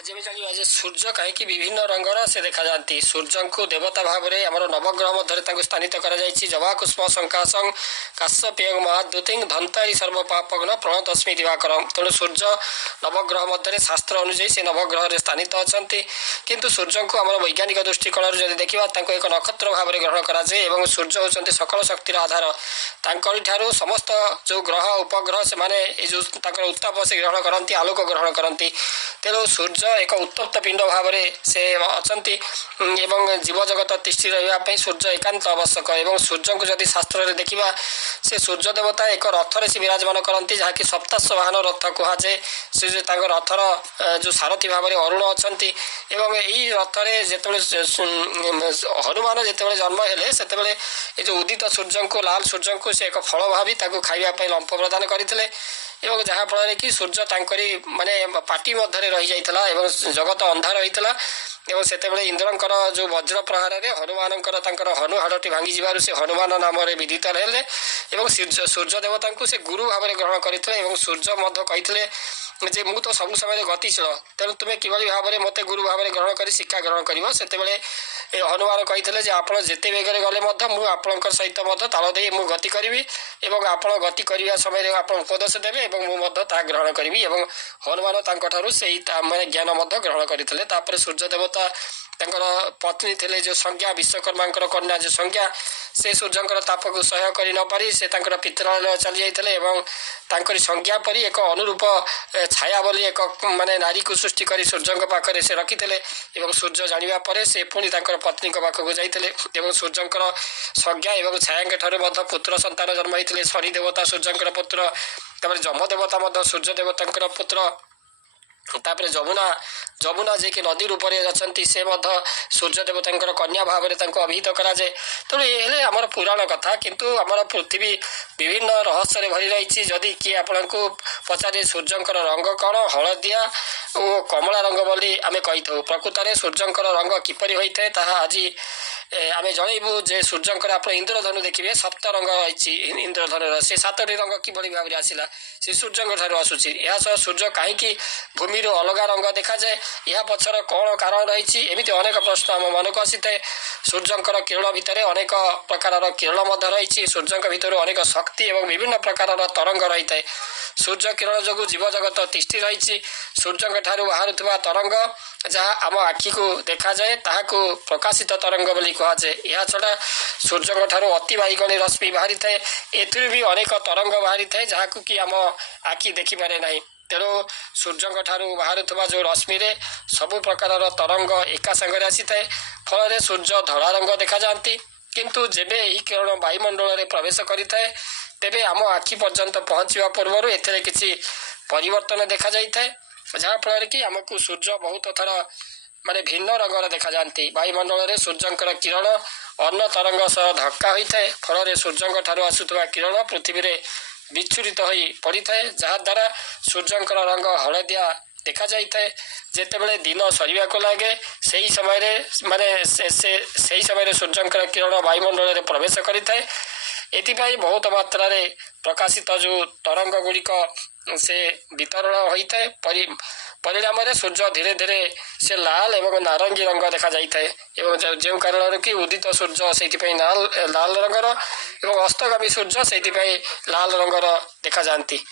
आज भी जानिबा जे सूर्य कहीं विभिन्न रंगर से देखा जाती। सूर्य को देवता भाव में आम नवग्रह मध्य स्थानित जवा कुष्म शंकाशं काश्यपेय महाद्युति धंतारी सर्वपापग्न प्रणतस्मी दिवाकर। तेणु सूर्य नवग्रह मध्य शास्त्र अनुଯାयी से नवग्रह स्थानित अच्छा किंतु सूर्य को आम वैज्ञानिक दृष्टिकोण जब देखा एक नक्षत्र भाव में ग्रहण कराए और सूर्य होती सकल शक्तिर आधार। ठारू समस्त जो ग्रह उपग्रह से जो उत्ताप से ग्रहण करती आलोक ग्रहण करती। तेणु सूर्य एक उत्तप्त पिंड भाव से अच्छा जीव जगत तिष्ठि रही सूर्य एकांत आवश्यक। और सूर्य को जदि शास्त्र में देखा से सूर्य देवता एक रथरे से विराजमान करती जहाँकि सप्ताश वाहन रथ कहुए। से रथर जो सारथी भाव में अरुण अच्छा यही रथरे जो हनुमान जिते जन्म हेले से जो उदित सूर्य को लाल सूर्य को से एक फल भावी खावाई लंप प्रदान करते जहाँफल कि सूर्य तांकरी माने पाटी मध्य रही जाइए जगत अंधार होता से इंद्रंकर जो वज्र प्रहार में हनुमान हनु हाड़टी भांगी जीवार से हनुमान नाम विदित हेले सूर्य देवता को से गुरु भाव में ग्रहण करते। सूर्य कही जे मु तो सब समय गतिशील तेणु तुम्हें किभली भाव में मत गुरु भाव में ग्रहण कर शिक्षा ग्रहण कर से हनुमान कही आप जिते बेगर गले आपण सहित ताल दे मु गति करी और आप गति करने समय आप उपदेश देवे और ता ग्रहण करी। हनुमान से मैंने ज्ञान ग्रहण करते। सूर्य देवता पत्नी थे जो संज्ञा विश्वकर्मा कन्या जो संज्ञा से सूर्य ताप को सह्य कर न पारी से पितरालय चली जाते संज्ञा परी एक अनुरूप छाया बोली एक माने नारी को सृष्टि कर सूर्य पाखे से रखिते। सूर्य जाना पर से पुणी पत्नी पाखक जाते सूर्य संज्ञा और छाया ठार पुत्र संतान जन्म होते। शनि देवता सूर्य पुत्र जम देवता सूर्य देवता पुत्र तापर जमुना जे कि नदी रूप अच्छा से सूर्य देवता कन्या भाव में अभिहित कराए। तेणु ये आमर पुराण कथा किंतु आमर पृथ्वी विभिन्न रहस्य भरी रही। जदि किए आपण को पचारे सूर्य रंग कौन हलदिया और कमला रंग बोली आम कही था प्रकृत में सूर्य रंग किपरि होता है आज आम जनइबू जे सूर्य आप इंद्रधनु देखिए सप्त रंग रही इंद्रधनु से सातटी रंग किभली भाव में आसला से सूर्य ठार आसूसी। यह सूर्य कहीं भूमि अलग रंग देखा जाए या पछर कौन कारण रही एमती अनेक प्रश्न आम मन को आसी था। सूर्य किरण भितर अनेक प्रकार किरण रही सूर्य भितर अनेक शक्ति और विभिन्न प्रकार तरंग रही है। सूर्य किरण जो जीव जगत तिष्ठि रही सूर्य ठार बाहर तरंग जहाँ आम आखि को देखा जाए ताकू प्रकाशित तरंग बोली कहुए। यह छड़ा सूर्य ठार अति बाइगणी रश्मि बाहरी थाए एथुर भी अनेक तरंग बाहरी थाए जहाँ कि आम आखि देखिपारे ना। तेणु सूर्य ठार बाहर जो रश्मि सबु प्रकार तरंग एका संगे आसी थाए फल सूर्य धड़ा रंग देखा जाती किंतु जेबे यही किरण वायुमंडल में प्रवेश करें तेबे आम आखि पर्यंत पहुँचवा पूर्व एथे किसी परिवर्तन देखा जाए जहाँफल कि आमको सूर्य बहुत थर माने भिन्न रंगर देखा जाती। वायुमंडल में सूर्य किरण अन्न तरंग सह धक्का होता है फल सूर्य ठार आसुवा किरण पृथ्वी में विच्छुरित हो पड़ी था जहाद्वारा सूर्य रंग हलदिया देखा जाए। जितेबले दिन सरिया को लगे से समय माने से समय सूर्य किरण वायुमंडल में प्रवेश करें एथिपाई बहुत मात्रा रे प्रकाशित जो तरंग गुड़िक से वितरण होता है। परिणाम सूर्य धीरे धीरे से लाल एवं नारंगी रंग देखा जाए जो कारण कि उदित सूर्य से लाल रंगर और अस्तगामी सूर्य से लाल रंगर देखा जाती।